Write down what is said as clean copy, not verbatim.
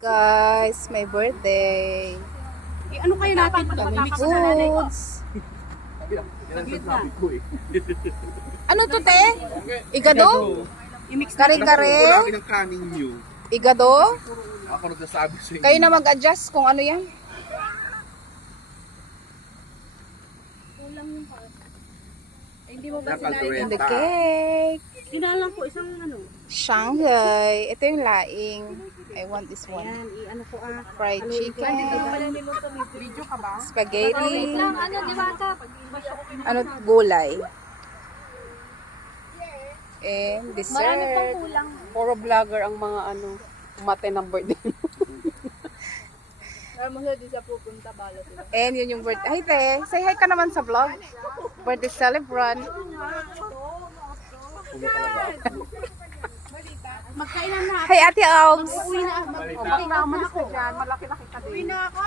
Guys, my birthday. Ano kayo natin? Daming foods. Ano to, te? Igado? Kare-kare? Lagi ng kanin nyo. Igado? Ako nagsasabi sa inyo. Kayo na mag-adjust kung ano yan. Hindi mo ba Dapat sinain? And the cake. Sinalang ko isang ano. Shanghai. Ito yung laing. I want this one. Yan, i-ano ko Fried chicken. Video ka ba? Spaghetti. Ano, di ba ka? Ano, gulay. And dessert. Puro vlogger ang mga ano, mate number din. And yun yung birthday. Hi, te. Say hi ka naman sa vlog. Birthday celebrant. Magkailan na? Hi, Ate Alms. Uwi na. Baka naman ako dyan. Malaki-laki ka din. Uwi na ako.